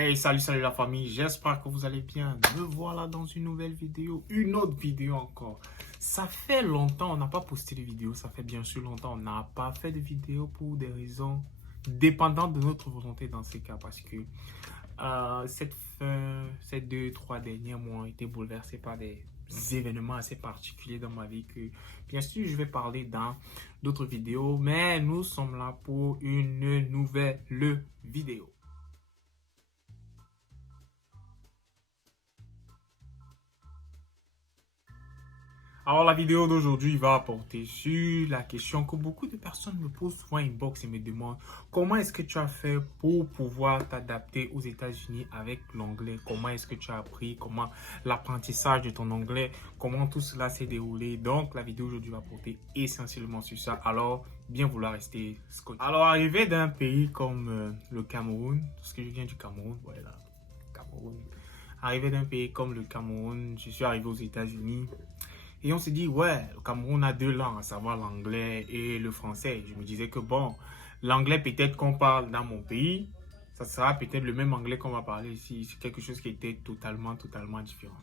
Hey, salut la famille, j'espère que vous allez bien. Me voilà dans une nouvelle vidéo, une autre vidéo encore. Ça fait longtemps, on n'a pas posté de vidéo, ça fait bien sûr longtemps, on n'a pas fait de vidéo pour des raisons dépendantes de notre volonté dans ces cas. Parce que ces 2-3 derniers mois ont été bouleversés par des événements assez particuliers dans ma vie que, bien sûr, je vais parler dans d'autres vidéos. Mais nous sommes là pour une nouvelle vidéo. Alors, la vidéo d'aujourd'hui va porter sur la question que beaucoup de personnes me posent souvent inbox et me demandent comment est-ce que tu as fait pour pouvoir t'adapter aux États-Unis avec l'anglais? Comment est-ce que tu as appris? Comment l'apprentissage de ton anglais? Comment tout cela s'est déroulé? Donc, la vidéo aujourd'hui va porter essentiellement sur ça. Alors, bien vouloir rester scotché. Alors, arrivé d'un pays comme le Cameroun, parce que je viens du Cameroun, voilà, Cameroun. Arrivé d'un pays comme le Cameroun, je suis arrivé aux États-Unis. Et on s'est dit, ouais, le Cameroun a deux langues, à savoir l'anglais et le français. Je me disais que bon, l'anglais peut-être qu'on parle dans mon pays, ça sera peut-être le même anglais qu'on va parler ici. C'est quelque chose qui était totalement différent.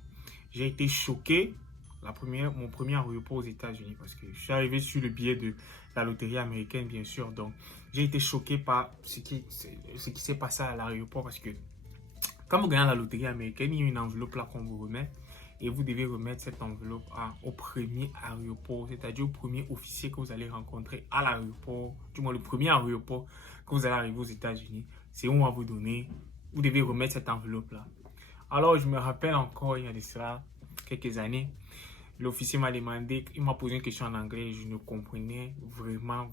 J'ai été choqué, mon premier aéroport aux États-Unis, parce que je suis arrivé sur le biais de la loterie américaine, bien sûr. Donc, j'ai été choqué par ce qui s'est passé à l'aéroport, parce que quand vous gagnez la loterie américaine, il y a une enveloppe là qu'on vous remet. Et vous devez remettre cette enveloppe au premier aéroport, c'est-à-dire au premier officier que vous allez rencontrer à l'aéroport, du moins le premier aéroport que vous allez arriver aux États-Unis. C'est où on va vous donner, vous devez remettre cette enveloppe-là. Alors, je me rappelle encore, il y a de cela quelques années, l'officier m'a demandé, il m'a posé une question en anglais et je ne comprenais vraiment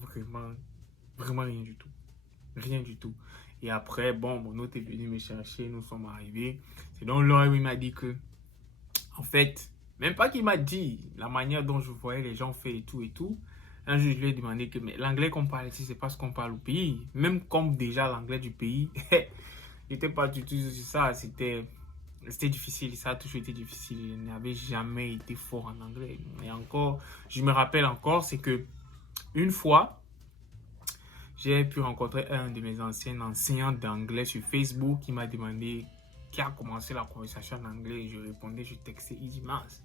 rien du tout. Rien du tout. Et après, bon, mon hôte est venu me chercher, nous sommes arrivés. C'est donc là où il m'a dit que, en fait, même pas qu'il m'a dit la manière dont je voyais les gens faire et tout. Un jour, je lui ai demandé que mais l'anglais qu'on parle ici, c'est pas ce qu'on parle au pays. Même comme déjà l'anglais du pays, n'était pas du tout ça. C'était difficile. Ça a toujours été difficile. Je n'avais jamais été fort en anglais. Et encore, je me rappelle encore, c'est que une fois, j'ai pu rencontrer un de mes anciens enseignants d'anglais sur Facebook qui m'a demandé qui a commencé la conversation en anglais. Je répondais, je textais, il dit, mince,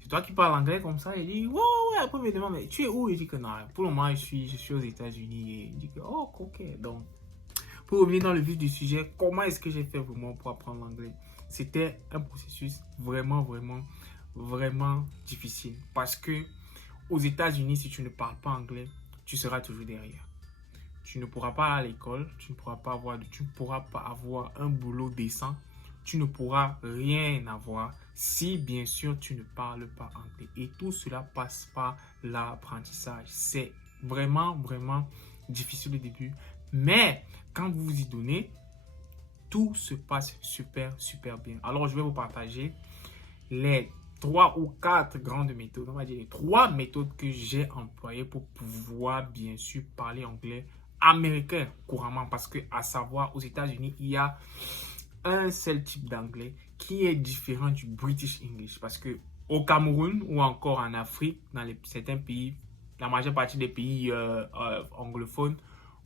c'est toi qui parles anglais comme ça? Il dit, ouais. Après, il me demande, mais tu es où? Il dit que non, pour le moment, je suis aux États-Unis. Et il dit que, oh, ok. Donc, pour revenir dans le vif du sujet, comment est-ce que j'ai fait vraiment pour apprendre l'anglais? C'était un processus vraiment difficile. Parce que aux États-Unis, si tu ne parles pas anglais, tu seras toujours derrière. Tu ne pourras pas aller à l'école, tu ne pourras pas avoir un boulot décent, tu ne pourras rien avoir si bien sûr tu ne parles pas anglais. Et tout cela passe par l'apprentissage. C'est vraiment difficile au début, mais quand vous vous y donnez, tout se passe super bien. Alors je vais vous partager les 3 ou 4 grandes méthodes, on va dire les 3 méthodes que j'ai employées pour pouvoir bien sûr parler anglais américain couramment, parce que à savoir aux États-Unis il y a un seul type d'anglais qui est différent du British English, parce que au Cameroun ou encore en Afrique, dans certains pays, la majeure partie des pays anglophones,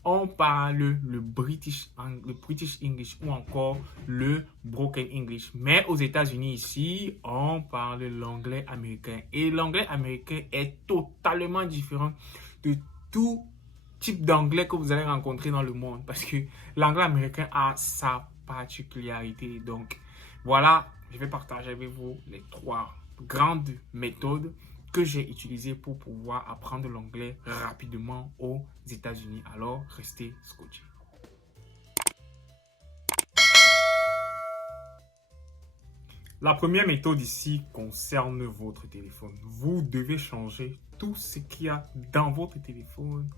on parle le British English ou encore le Broken English. Mais aux États-Unis ici, on parle l'anglais américain. Et l'anglais américain est totalement différent de tout type d'anglais que vous allez rencontrer dans le monde, parce que l'anglais américain a sa particularité. Donc voilà, je vais partager avec vous les 3 grandes méthodes que j'ai utilisées pour pouvoir apprendre l'anglais rapidement aux États-Unis. Alors restez scotchés. La première méthode ici concerne votre téléphone. Vous devez changer tout ce qu'il y a dans votre téléphone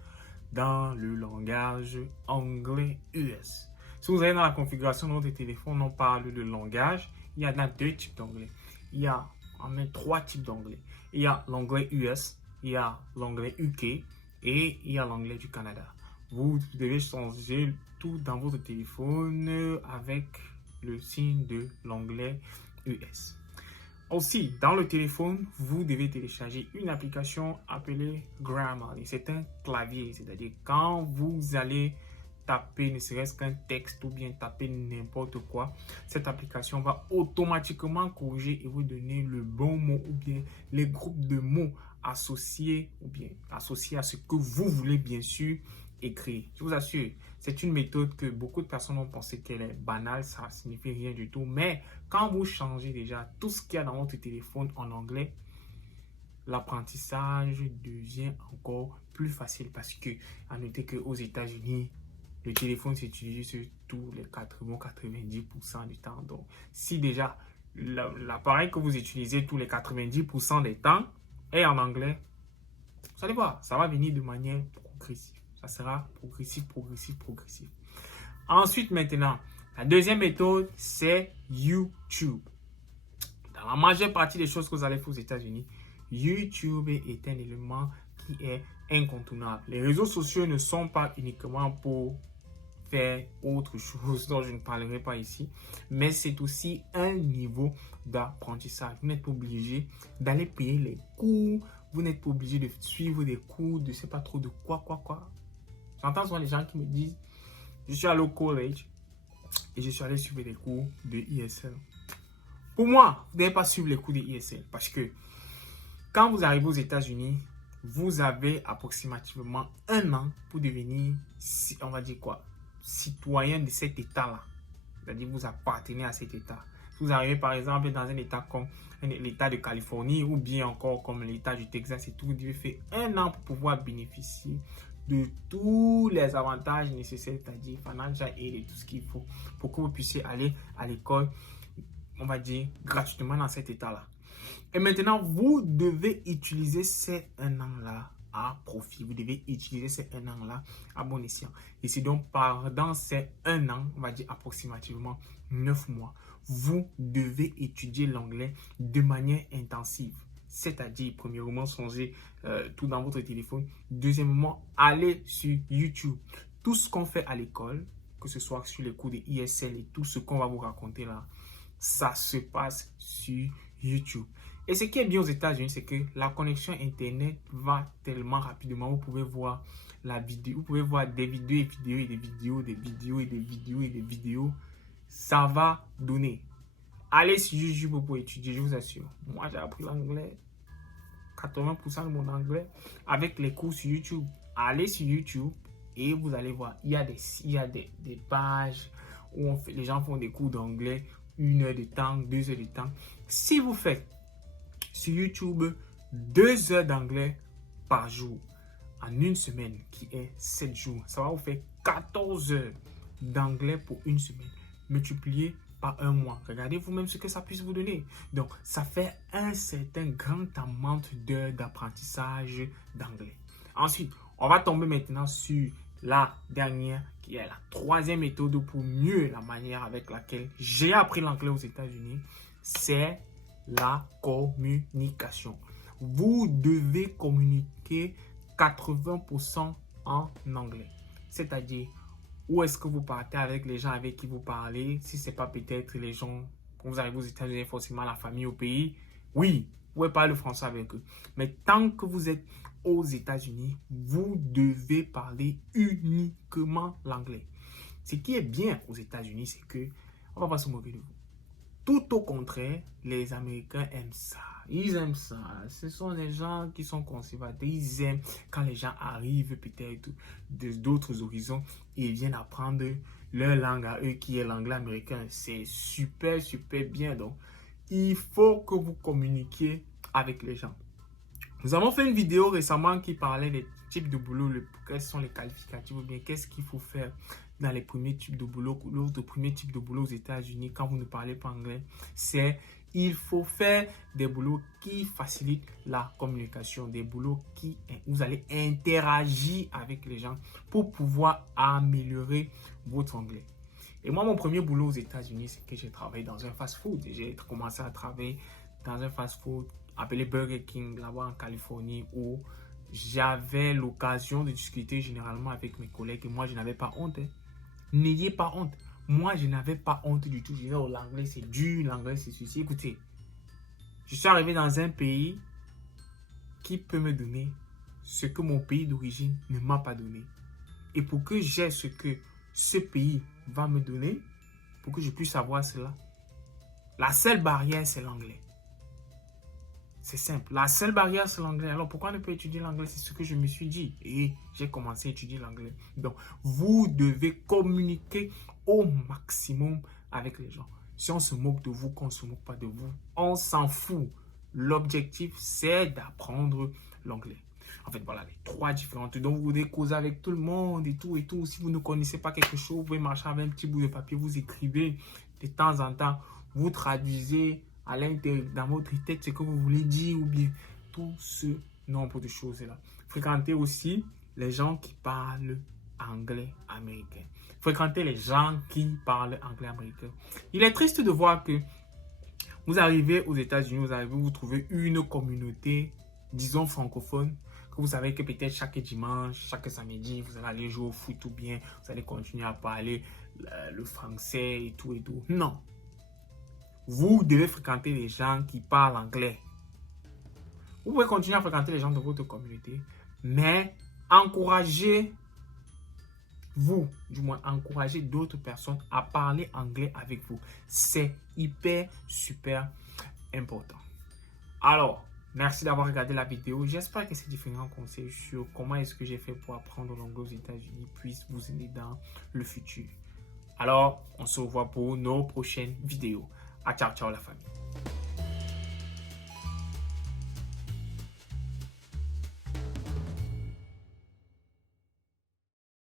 dans le langage anglais US. Si vous allez dans la configuration de votre téléphone, on parle de langage. Il y en a 2 types d'anglais. Il y a en même 3 types d'anglais. Il y a l'anglais US, il y a l'anglais UK et il y a l'anglais du Canada. Vous devez changer tout dans votre téléphone avec le signe de l'anglais US. Aussi, dans le téléphone, vous devez télécharger une application appelée Grammarly. C'est un clavier, c'est-à-dire quand vous allez taper ne serait-ce qu'un texte ou bien taper n'importe quoi, cette application va automatiquement corriger et vous donner le bon mot ou bien les groupes de mots associés ou bien associés à ce que vous voulez bien sûr écrire. Je vous assure, c'est une méthode que beaucoup de personnes ont pensé qu'elle est banale, ça ne signifie rien du tout. Mais quand vous changez déjà tout ce qu'il y a dans votre téléphone en anglais, l'apprentissage devient encore plus facile parce que, à noter qu'aux États-Unis, le téléphone s'utilise sur tous les 90% du temps. Donc, si déjà l'appareil que vous utilisez tous les 90% des temps est en anglais, vous allez voir, ça va venir de manière progressive. Ça sera progressif. Ensuite, maintenant, la deuxième méthode, c'est YouTube. Dans la majeure partie des choses que vous allez faire aux États-Unis, YouTube est un élément qui est incontournable. Les réseaux sociaux ne sont pas uniquement pour faire autre chose dont je ne parlerai pas ici, mais c'est aussi un niveau d'apprentissage. Vous n'êtes pas obligé d'aller payer les cours, vous n'êtes pas obligé de suivre des cours de je ne sais pas trop de quoi. J'entends souvent les gens qui me disent, je suis allé au college et je suis allé suivre des cours de ESL. Pour moi, vous ne devez pas suivre les cours de ESL parce que quand vous arrivez aux États-Unis, vous avez approximativement 1 an pour devenir, on va dire quoi, citoyen de cet État-là. C'est-à-dire vous appartenez à cet État. Si vous arrivez par exemple dans un État comme l'État de Californie ou bien encore comme l'État du Texas et tout, vous devez faire 1 an pour pouvoir bénéficier de tous les avantages nécessaires, c'est-à-dire financial aid et tout ce qu'il faut pour que vous puissiez aller à l'école, on va dire, gratuitement dans cet État-là. Et maintenant, vous devez utiliser ces 1 an-là à profit. Vous devez utiliser ces 1 an-là à bon escient. Et c'est donc pendant ces 1 an, on va dire approximativement 9 mois, vous devez étudier l'anglais de manière intensive. C'est-à-dire, premièrement, changer tout dans votre téléphone. Deuxièmement, aller sur YouTube. Tout ce qu'on fait à l'école, que ce soit sur les cours de ESL et tout ce qu'on va vous raconter là, ça se passe sur YouTube. Et ce qui est bien aux États-Unis, c'est que la connexion Internet va tellement rapidement. Vous pouvez voir la vidéo, vous pouvez voir des vidéos. Ça va donner. Allez sur YouTube pour étudier, je vous assure. Moi, j'ai appris l'anglais, 80% de mon anglais, avec les cours sur YouTube. Allez sur YouTube et vous allez voir, il y a des pages où les gens font des cours d'anglais, 1 heure de temps, 2 heures de temps. Si vous faites sur YouTube 2 heures d'anglais par jour en une semaine qui est 7 jours, ça va vous faire 14 heures d'anglais pour une semaine multiplié par 1 mois. Regardez vous-même ce que ça puisse vous donner. Donc, ça fait un certain grand amount d'heures d'apprentissage d'anglais. Ensuite, on va tomber maintenant sur la dernière, qui est la troisième méthode pour mieux la manière avec laquelle j'ai appris l'anglais aux États-Unis, c'est la communication. Vous devez communiquer 80% en anglais. C'est-à-dire, où est-ce que vous partez avec les gens avec qui vous parlez? Si ce n'est pas peut-être les gens, quand vous arrivez aux États-Unis, forcément la famille au pays. Oui, vous pouvez parler le français avec eux. Mais tant que vous êtes aux États-Unis, vous devez parler uniquement l'anglais. Ce qui est bien aux États-Unis, c'est que on va pas se moquer de vous. Tout au contraire, les Américains aiment ça. Ils aiment ça. Ce sont des gens qui sont conservateurs. Ils aiment quand les gens arrivent peut-être d'autres horizons et viennent apprendre leur langue à eux qui est l'anglais américain. C'est super bien. Donc, il faut que vous communiquiez avec les gens. Nous avons fait une vidéo récemment qui parlait des types de boulot, quels sont les qualificatifs ou bien qu'est-ce qu'il faut faire dans les premiers types de boulot. Le premier type de boulot aux États-Unis, quand vous ne parlez pas anglais, c'est il faut faire des boulots qui facilitent la communication, des boulots qui vous allez interagir avec les gens pour pouvoir améliorer votre anglais. Et moi, mon premier boulot aux États-Unis, c'est que j'ai travaillé dans un fast-food. J'ai commencé à travailler dans un fast-food appelé Burger King, là-bas en Californie, où j'avais l'occasion de discuter généralement avec mes collègues et moi, je n'avais pas honte. N'ayez pas honte. Moi, je n'avais pas honte du tout. Je disais, oh, l'anglais, c'est dur, l'anglais, c'est ceci. Écoutez, je suis arrivé dans un pays qui peut me donner ce que mon pays d'origine ne m'a pas donné. Et pour que j'ai ce que ce pays va me donner pour que je puisse savoir cela? La seule barrière, c'est l'anglais. C'est simple. La seule barrière, c'est l'anglais. Alors, pourquoi ne pas étudier l'anglais? C'est ce que je me suis dit. Et j'ai commencé à étudier l'anglais. Donc, vous devez communiquer au maximum avec les gens. Si on se moque de vous, qu'on ne se moque pas de vous, on s'en fout. L'objectif, c'est d'apprendre l'anglais. En fait, voilà les 3 différentes. Donc, vous devez causer avec tout le monde et tout et tout. Si vous ne connaissez pas quelque chose, vous pouvez marcher avec un petit bout de papier, vous écrivez de temps en temps, vous traduisez à l'intérieur, dans votre tête, ce que vous voulez dire ou bien tout ce nombre de choses-là. Fréquentez aussi les gens qui parlent anglais américain. Fréquentez les gens qui parlent anglais américain. Il est triste de voir que vous arrivez aux États-Unis, vous trouvez une communauté, disons francophone, que vous savez que peut-être chaque dimanche, chaque samedi, vous allez aller jouer au foot ou bien vous allez continuer à parler le français et tout et tout. Non. Vous devez fréquenter les gens qui parlent anglais. Vous pouvez continuer à fréquenter les gens de votre communauté, mais encouragez d'autres personnes à parler anglais avec vous. C'est hyper, super important. Alors, merci d'avoir regardé la vidéo. J'espère que ces différents conseils sur comment est-ce que j'ai fait pour apprendre l'anglais aux États-Unis puissent vous aider dans le futur. Alors, on se revoit pour nos prochaines vidéos. Ciao, ciao la famille.